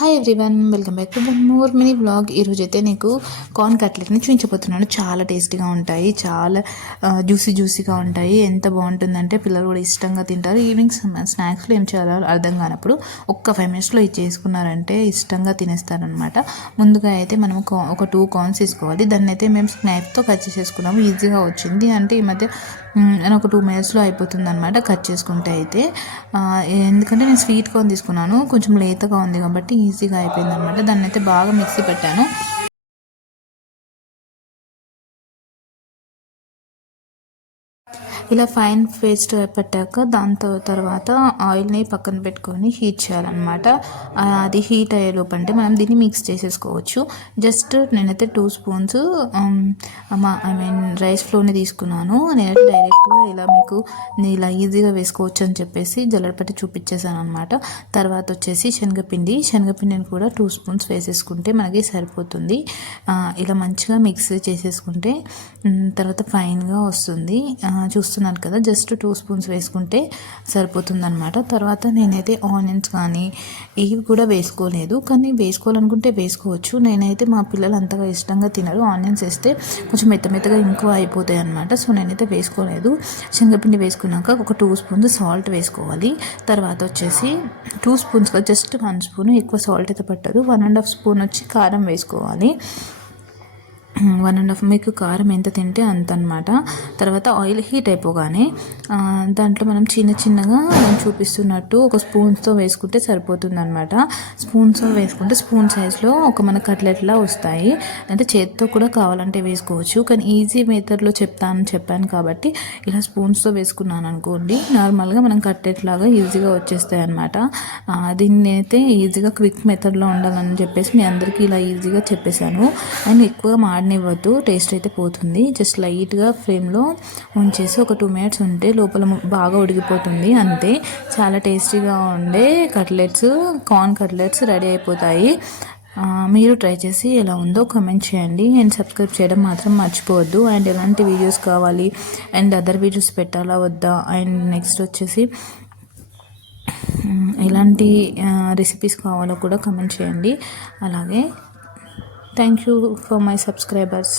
Hi everyone, welcome back to one more mini blog. ఈరోజు అయితే నీకు కార్న్ కట్లెట్ని చూపించబోతున్నాను. చాలా టేస్టీగా ఉంటాయి, చాలా జ్యూసీగా ఉంటాయి. ఎంత బాగుంటుందంటే పిల్లలు కూడా ఇష్టంగా తింటారు. ఈవినింగ్ స్నాక్స్లో ఏం చేయాలో అర్థం కానప్పుడు ఒక్క 5 మినిట్స్లో ఇది చేసుకున్నారంటే ఇష్టంగా తినేస్తారనమాట. ముందుగా అయితే మనం ఒక 2 కార్న్స్ తీసుకోవాలి. దాన్ని అయితే మేము స్నాప్తో కట్ చేసేసుకున్నాము. ఈజీగా వచ్చింది, అంటే ఈ మధ్య ఒక 2 మినిట్స్లో అయిపోతుంది అనమాట కట్ చేసుకుంటే. అయితే ఎందుకంటే నేను స్వీట్ కార్న్ తీసుకున్నాను, కొంచెం లేతగా ఉంది కాబట్టి ఈజీగా అయిపోయింది అనమాట. దాన్ని అయితే బాగా మిక్సీ పెట్టాను. ఇలా ఫైన్ పేస్ట్ పెట్టాక దాంతో తర్వాత ఆయిల్ని పక్కన పెట్టుకొని హీట్ చేయాలన్నమాట. అది హీట్ అయ్యే లోపంటే మనం దీన్ని మిక్స్ చేసేసుకోవచ్చు. జస్ట్ నేనైతే 2 స్పూన్స్ రైస్ ఫ్లోర్ని తీసుకున్నాను. నేనైతే డైరెక్ట్గా ఇలా ఈజీగా వేసుకోవచ్చు అని చెప్పేసి జల్లెడపట్టి చూపించేసాను అనమాట. తర్వాత వచ్చేసి శనగపిండిని కూడా 2 స్పూన్స్ వేసేసుకుంటే మనకి సరిపోతుంది. ఇలా మంచిగా మిక్స్ చేసేసుకుంటే తర్వాత ఫైన్గా వస్తుంది. చూస్తున్నాను కదా, జస్ట్ 2 స్పూన్స్ వేసుకుంటే సరిపోతుంది అనమాట. తర్వాత నేనైతే ఆనియన్స్ కానీ ఇవి కూడా వేసుకోలేదు, కానీ వేసుకోవాలనుకుంటే వేసుకోవచ్చు. నేనైతే మా పిల్లలు అంతగా ఇష్టంగా తినరు, ఆనియన్స్ వేస్తే కొంచెం మెత్తగా ఇంకో అయిపోతాయి అనమాట. సో నేనైతే వేసుకోలేదు. శనగపిండి వేసుకున్నాక ఒక 2 స్పూన్స్ సాల్ట్ వేసుకోవాలి. తర్వాత వచ్చేసి 2 స్పూన్స్ జస్ట్ 1 స్పూన్, ఎక్కువ సాల్ట్ అయితే పట్టదు. 1.5 స్పూన్ వచ్చి కారం వేసుకోవాలి. 1.5 మీకు కారం ఎంత తింటే అంత అనమాట. తర్వాత ఆయిల్ హీట్ అయిపోగానే దాంట్లో మనం చిన్నగా నేను చూపిస్తున్నట్టు ఒక స్పూన్స్తో వేసుకుంటే సరిపోతుంది అనమాట. స్పూన్స్తో వేసుకుంటే స్పూన్ సైజ్లో ఒక మన కట్లెట్లా వస్తాయి. అంటే చేతితో కూడా కావాలంటే వేసుకోవచ్చు, కానీ ఈజీ మెథడ్లో చెప్పాను కాబట్టి ఇలా స్పూన్స్తో వేసుకున్నాను అనుకోండి. నార్మల్గా మనం కట్లెట్ లాగా ఈజీగా వచ్చేస్తాయి అనమాట. దీన్ని అయితే ఈజీగా క్విక్ మెథడ్లో ఉండాలని చెప్పేసి మీ అందరికీ ఇలా ఈజీగా చెప్పేశాను. అండ్ ఎక్కువగా ఇవ్వద్దు, టేస్ట్ అయితే పోతుంది. జస్ట్ లైట్గా ఫ్లేమ్లో ఉంచేసి ఒక 2 మినిట్స్ ఉంటే లోపల బాగా ఉడికిపోతుంది, అంతే. చాలా టేస్టీగా ఉండే కార్న్ కట్లెట్స్ రెడీ అయిపోతాయి. మీరు ట్రై చేసి ఎలా ఉందో కామెంట్ చేయండి అండ్ సబ్స్క్రైబ్ చేయడం మాత్రం మర్చిపోవద్దు. అండ్ ఎలాంటి వీడియోస్ కావాలి అండ్ అదర్ వీడియోస్ పెట్టాలా వద్దా, అండ్ నెక్స్ట్ వచ్చేసి ఎలాంటి రెసిపీస్ కావాలో కూడా కామెంట్ చేయండి. అలాగే thank you for my subscribers.